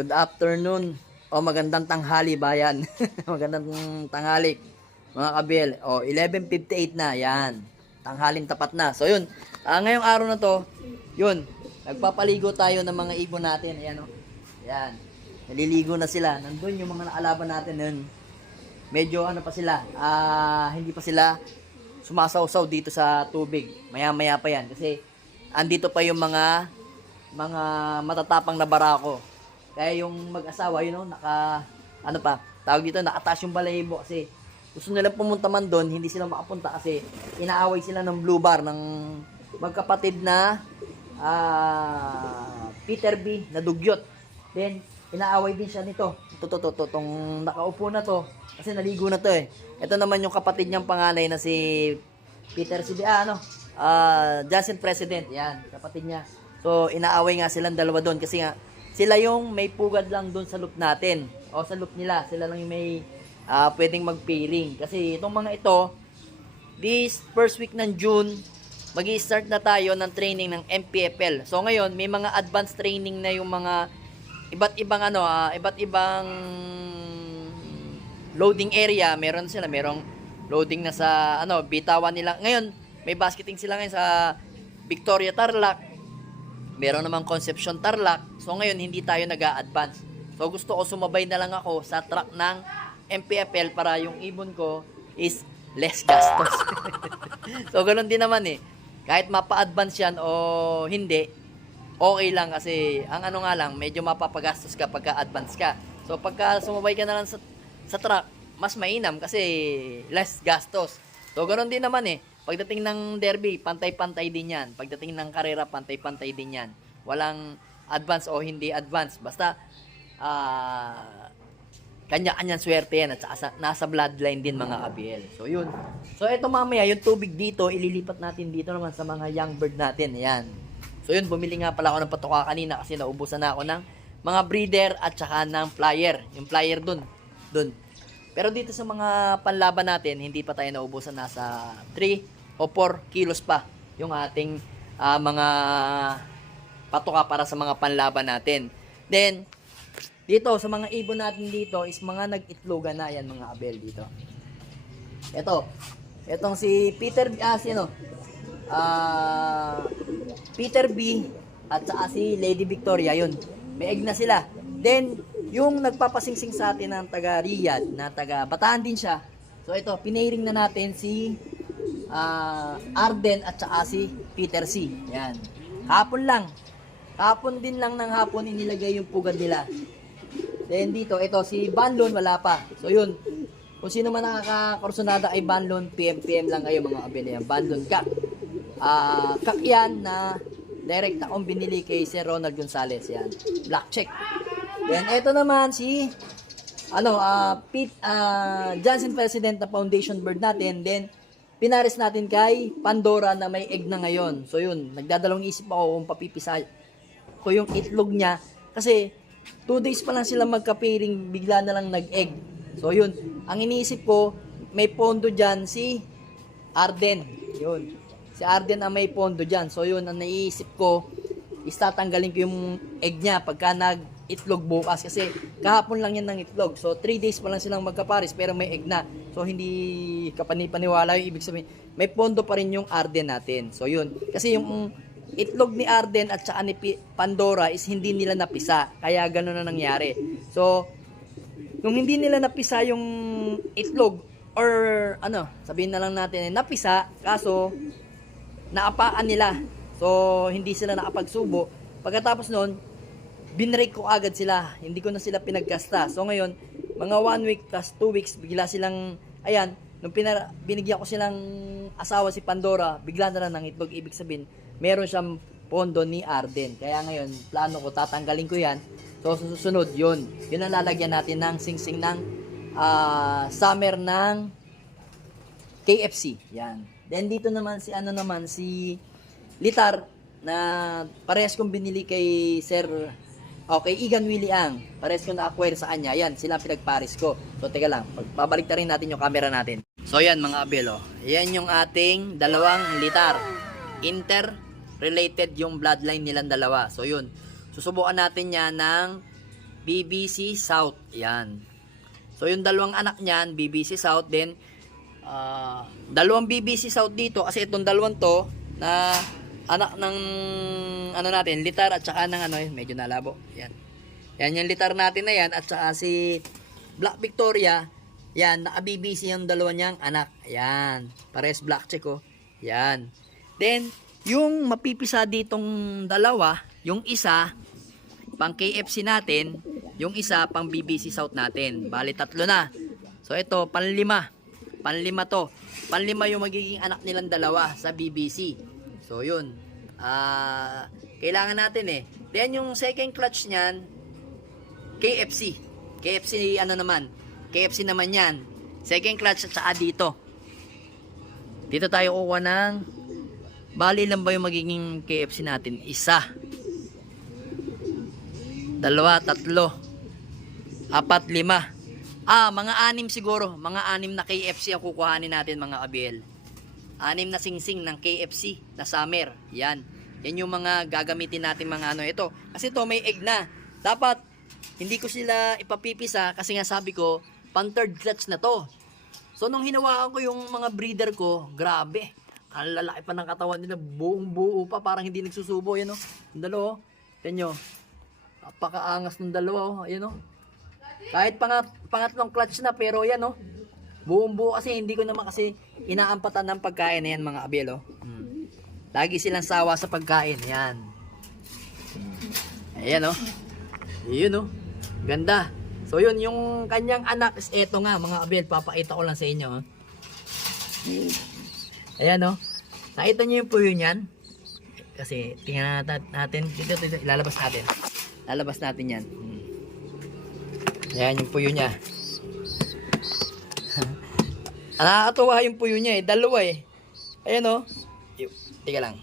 Good afternoon. O magandang tanghali bayan. magandang tanghali. Mga kabil. O 11.58 na. Yan. Tanghaling tapat na. So yun. Ah, ngayong araw na to, yun. Nagpapaligo tayo ng mga ibon natin. Ayan o. Yan. Naliligo na sila. Nandun yung mga naalaban natin nun. Medyo ano pa sila. Ah, hindi pa sila sumasawsaw dito sa tubig. Maya-maya pa yan. Kasi andito pa yung mga mga matatapang na barako. Kaya yung mag-asawa, yun know, naka, ano pa, tawag dito, nakataas yung balahibo kasi gusto nila pumunta man doon, hindi sila makapunta kasi inaaway sila ng blue bar ng magkapatid na ah, Peter B. na dugyot. Then, inaaway din siya nito. Ito, to, to, to, tong nakaupo na to. Kasi naligo na to eh. Ito naman yung kapatid niyang panganay na si Peter si ah, ano, ah, Johnson President. Yan, kapatid niya. So, inaaway nga silang dalawa doon kasi nga, sila yung may pugad lang doon sa loop natin. O sa loop nila, sila lang yung may ah, pwedeng mag-pairing. Kasi itong mga ito, this first week ng June, mag start na tayo ng training ng MPFL. So ngayon, may mga advanced training na yung mga iba't ibang ano, ah, iba't ibang loading area. Meron sila, merong loading na sa ano, bitawan nila. Ngayon, may basketing sila ngayon sa Victoria Tarlac. Meron namang Concepcion Tarlac. So ngayon, hindi tayo nag advance So gusto ko sumabay na lang ako sa track ng MPFL para yung ibon ko is less gastos. so ganun din naman eh. Kahit mapa-advance yan o hindi, okay lang kasi ang ano nga lang, medyo mapapagastos ka pagka advance ka. So pagka sumabay ka na lang sa, sa truck, mas mainam kasi less gastos. So ganun din naman eh. Pagdating ng derby, pantay-pantay din yan. Pagdating ng karera, pantay-pantay din yan. Walang advance o hindi advance. Basta, ah, kanya-kanyang swerte yan at saka sa, nasa bloodline din mga kabiel. So yun. So eto mamaya, yung tubig dito, ililipat natin dito naman sa mga young bird natin. Ayan. So yun, bumili nga pala ako ng patuka kanina kasi naubusan na ako ng mga breeder at saka ng flyer. Yung flyer dun. Dun. Pero dito sa mga panlaban natin, hindi pa tayo naubusan. Nasa 3 o 4 kilos pa yung ating ah, mga patuka para sa mga panlaban natin. Then, dito, sa mga ibon natin dito is mga nag-itlogan na yan mga abel dito. Ito. Etong si Peter. Ah, sino? Ah, Peter B. At saka si Lady Victoria, yun. May egg na sila. Then, yung nagpapasingsing sa atin ng taga Riyadh, na taga Bataan din siya. So, ito, pinairing na natin si ah, Arden at saka si Peter C. Yan. Hapon lang. Hapon din lang ng hapon inilagay yung pugad nila. Then dito, ito si Banlon wala pa. So yun. Kung sino man nakakakursunada ay Banlon, PM PM lang kayo mga kabili. Banlon Kak. Ah, Kak yan na direct akong binili kay Sir Ronald Gonzales yan. Black check. Then ito naman si ano, ah Pete ah, Johnson President na Foundation Bird natin. Then pinares natin kay Pandora na may egg na ngayon. So yun, nagdadalawang isip ako kung papipisa ko yung itlog niya kasi 2 days pa lang sila magka-pairing, bigla na lang nag-egg. So yun, ang iniisip ko, may pondo dyan si Arden. Yun. Si Arden ang may pondo dyan. So yun, ang naiisip ko, is tatanggalin ko yung egg niya pagka nag-itlog bukas. Kasi kahapon lang yan ng itlog. So 3 days pa lang silang magkapares pero may egg na. So hindi kapanipaniwala yung ibig sabihin. May pondo pa rin yung Arden natin. So yun. Kasi yung itlog ni Arden at saka ni Pandora is hindi nila napisa. Kaya gano'n na nangyari. So, nung hindi nila napisa yung itlog or ano, sabihin na lang natin, eh, napisa, kaso naapaan nila. So, hindi sila nakapagsubo. Pagkatapos nun, binrake ko agad sila. Hindi ko na sila pinagkasta. So, ngayon, mga one week plus two weeks, bigla silang, ayan, nung pinara, binigyan ko silang asawa si Pandora, bigla na lang ng itlog. Ibig sabihin, meron siyang pondo ni Arden. Kaya ngayon, plano ko, tatanggalin ko yan. So, susunod, yun. Yun ang lalagyan natin ng singsing ng ah, summer ng KFC. Yan. Then dito naman si ano naman si Litar na parehas kong binili kay Sir Okay, Igan Willie Ang. Parehas ko na-acquire sa kanya. Yan, sila ang pinagpares ko. So, teka lang. Pabalik na rin natin yung camera natin. So, yan mga abelo. Yan yung ating dalawang litar. Inter-related yung bloodline nilang dalawa. So, yun. Susubukan natin yan ng BBC South. Yan. So yung dalawang anak niyan, BBC South din. ah, dalawang BBC South dito kasi itong dalawang to na anak ng ano natin, litar at saka ng ano, eh, medyo nalabo. Yan. Yan yung litar natin na yan at saka si Black Victoria, yan, naka-BBC yung dalawa niyang anak. Yan. Pares black check oh. Yan. Then, yung mapipisa ditong dalawa, yung isa, pang KFC natin, yung isa pang BBC South natin. Bali tatlo na. So ito, panlima. Panlima to. Panlima yung magiging anak nilang dalawa sa BBC. So yun. Ah, kailangan natin eh. Then yung second clutch niyan, KFC. KFC ano naman? KFC naman yan. Second clutch at saka dito. Dito tayo kukuha ng Bali lang ba yung magiging KFC natin? Isa. Dalawa, tatlo. Apat, lima. Ah, mga anim siguro. Mga anim na KFC ang kukuhanin natin mga kabiel. Anim na singsing ng KFC na summer. Yan. Yan yung mga gagamitin natin mga ano ito. Kasi to may egg na. Dapat hindi ko sila ipapipisa kasi nga sabi ko, pan third clutch na to. So nung hinawakan ko yung mga breeder ko, grabe. Ang lalaki pa ng katawan nila, buong buo pa, parang hindi nagsusubo, yan o. Yung dalawa, oh. Tignan nyo. Napakaangas ng dalawa, oh. Ayan o. Kahit pangat, pangatlong clutch na, pero yan o. Buong buo kasi hindi ko naman kasi inaampatan ng pagkain na yan mga abel oh. Hmm. Lagi silang sawa sa pagkain, yan. Ayan o. Yun o. Ganda. So yun, yung kanyang anak is eto nga mga abel, papakita ko lang sa inyo. oh. Ayan o. Nakita niyo yung puyo niyan? Kasi tingnan nat- natin. Dito, dito, ilalabas natin. Lalabas natin yan. Hmm. Ayan yung puyo niya. Nakakatuwa yung puyo niya eh. Dalawa eh. Ayan o. Yu- Tika lang.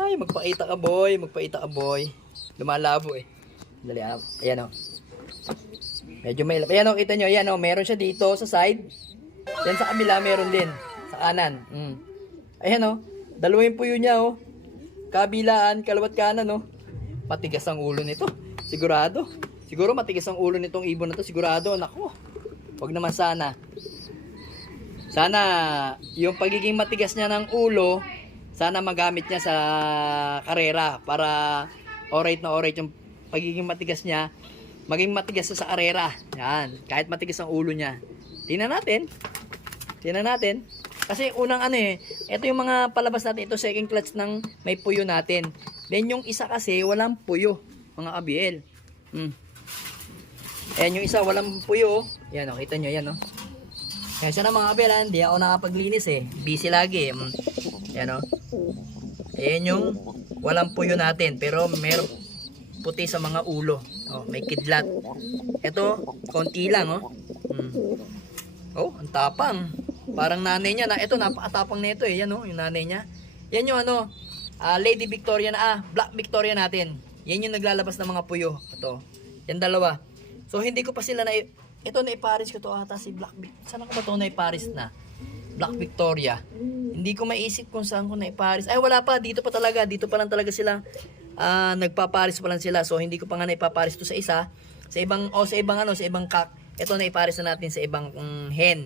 Ay, magpakita ka boy. Magpakita ka boy. Lumalabo eh. Dali ah. Ayan o. Medyo may Ayan o, kita nyo. Ayan o, meron siya dito sa side. Yan sa kabila, meron din. Sa kanan. Mm. Ayan o. Dalawa yung puyo niya o. Kabilaan, kalawat kanan o. Matigas ang ulo nito. Sigurado. Siguro matigas ang ulo nitong ibon na to. Sigurado. Nako. Wag naman sana. Sana yung pagiging matigas niya ng ulo, sana magamit niya sa karera para alright na alright yung pagiging matigas niya, maging matigas sa karera. Yan. Kahit matigas ang ulo niya. Tingnan natin. Tingnan natin. Kasi unang ano eh, ito yung mga palabas natin, ito second clutch ng may puyo natin. Then yung isa kasi walang puyo, mga kabiel. Hmm. Ayan yung isa walang puyo. Yan o, kita nyo yan o. Kaya siya na mga kabiel, ah, hindi ako nakapaglinis eh. Busy lagi. Mm. Yan o. Ayan yung walang puyo natin, pero meron puti sa mga ulo. Oh, may kidlat. Ito, konti lang oh. Hmm. Oh, ang tapang. Parang nanay niya na. Ito, napakatapang na ito eh. Yan oh, yung nanay niya. Yan yung ano, ah, Lady Victoria na, ah, Black Victoria natin. Yan yung naglalabas ng mga puyo. Ito. Yan dalawa. So, hindi ko pa sila na, ito na iparis ko to ata si Black Vic. Saan ko ba to na iparis na? Black Victoria. Hindi ko maisip kung saan ko na iparis. Ay, wala pa. Dito pa talaga. Dito pa lang talaga sila. ah nagpaparis pa lang sila. So, hindi ko pa nga na ipaparis to sa isa. Sa ibang, o sa ibang ano, sa ibang kak. Ito na iparis na natin sa ibang mm, hen.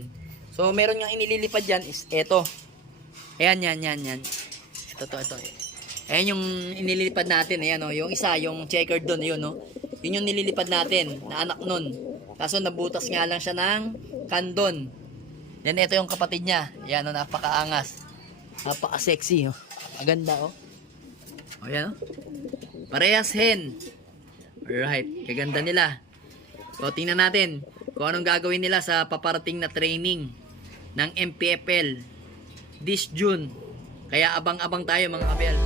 So, meron nga inililipad dyan is ito. Ayan, yan, yan, yan. Ito, to, ito. Ayan yung inililipad natin. Ayan, oh, yung isa, yung checkered doon, yun, no? Yun yung nililipad natin, na anak nun. Kaso nabutas nga lang siya ng kandon. Then ito yung kapatid niya. Yan, oh, napakaangas. Napaka-sexy, oh. Maganda, oh. O, yan, oh. Parehas hen. Alright, kaganda nila. So, tingnan natin kung anong gagawin nila sa paparating na training ng MPFL this June. Kaya abang-abang tayo mga kabel.